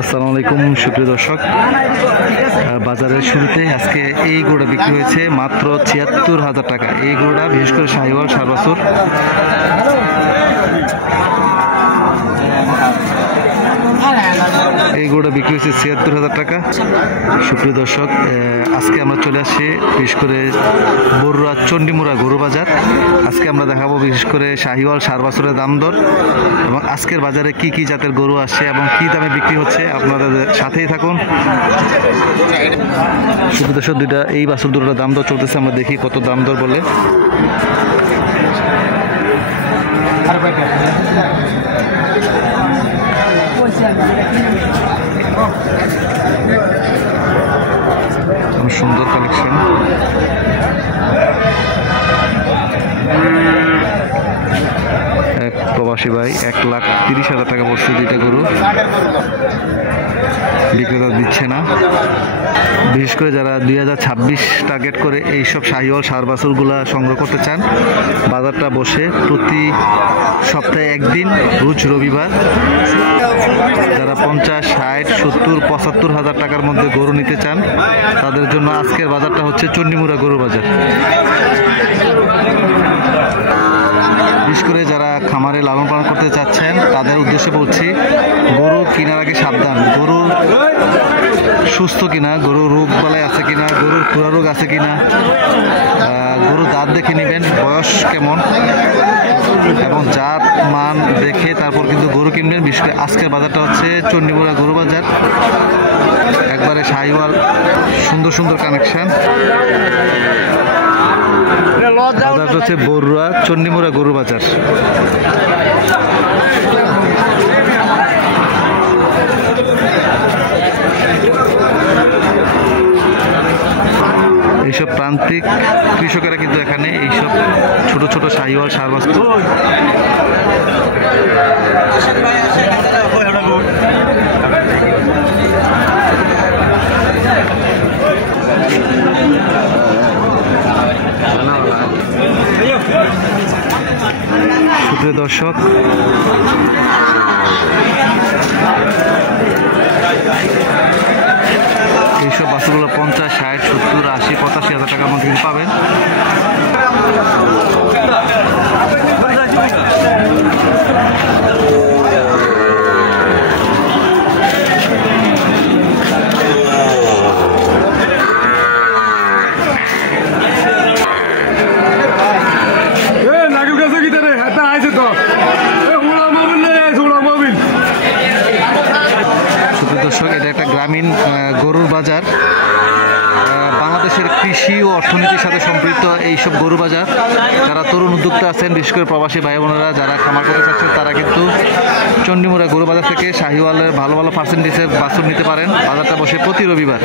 আসসালামু আলাইকুম সুপ্রিয় দর্শক, বাজারের শুরুতে আজকে এই গরুটা বিক্রি হয়েছে মাত্র ৭৬,০০০ টাকা। এই গরুটা বিশেষ করে শাহিওয়াল সার বাছুর। এই গরুটা বিক্রি হয়েছে ৭৬,০০০ টাকা। সুপ্রিয় দর্শক, আজকে আমরা চলে আসছি বিশেষ করে বড়ুয়া চণ্ডীমুড়া গরু বাজার। আজকে আমরা দেখাবো বিশেষ করে শাহিওয়াল সার বাছুরের দাম দর এবং আজকের বাজারে কি কি জাতের গরু আসছে এবং কি দামে বিক্রি হচ্ছে। আপনাদের সাথেই থাকুন। সুপ্রিয় দর্শক, এই বাছুর দুটোর দাম দর চলতেছে, আমরা দেখি কত দাম দর বলে। সুন্দর কালেকশন। এক প্রবাসী ভাই ১,৩০,০০০ টাকা পড়ছে দুইটা গরু, বিক্রেতা দিচ্ছে না। বিশেষ করে যারা ২০২৬ টার্গেট করে এইসব শাহিওয়াল সার বাছুরগুলা সংগ্রহ করতে চান, বাজারটা বসে প্রতি সপ্তাহে একদিন, রোজ রবিবার। যারা ৫০, ৬০, ৭০, ৭৫,০০০ টাকার মধ্যে গরু নিতে চান, তাদের জন্য আজকের বাজারটা হচ্ছে চণ্ডীমুড়া গরু বাজার। বিশেষ করে যারা খামারে লালন পালন করতে চাচ্ছেন, তাদের উদ্দেশ্যে বলছি, গরু কেনার আগে সাবধান। গরু সুস্থ কিনা, গরুর রোগ বালাই আছে কিনা, গরুর খুরা রোগ আছে কিনা, গরুর দাঁত দেখে নেবেন, বয়স কেমন এবং জাত মান দেখে তারপর কিন্তু গরু কিনবেন। বিশেষ করে আজকের বাজারটা হচ্ছে চণ্ডীমুড়া গরু বাজার। একবারে শাহিওয়াল সুন্দর সুন্দর কানেকশন। বাজারটা হচ্ছে বড়ুয়া চণ্ডীমুড়া গরু বাজার। এইসব প্রান্তিক কৃষকেরা কিন্তু এখানে এইসব ছোট ছোট শাহিওয়াল সার বাছুর সুপ্রিয় দর্শক, এইসব বাছুরগুলো ৫০, ৬০, ৭০, ৮০, ৮৫,০০০ টাকার মধ্যে কিন্তু পাবেন। দর্শক, এটা একটা গ্রামীণ গরুর বাজার। বাংলাদেশের কৃষি ও অর্থনীতির সাথে সম্পৃক্ত এইসব গরু বাজার। যারা তরুণ উদ্যোক্তা আছেন, বিশেষ করে প্রবাসী ভাই বোনেরা যারা খামার করতে চাচ্ছেন, তারা কিন্তু চণ্ডীমুড়া গরু বাজার থেকে শাহিওয়ালের ভালো ভালো পার্সেন্টেজের বাছুর নিতে পারেন। বাজারটা বসে প্রতি রবিবার।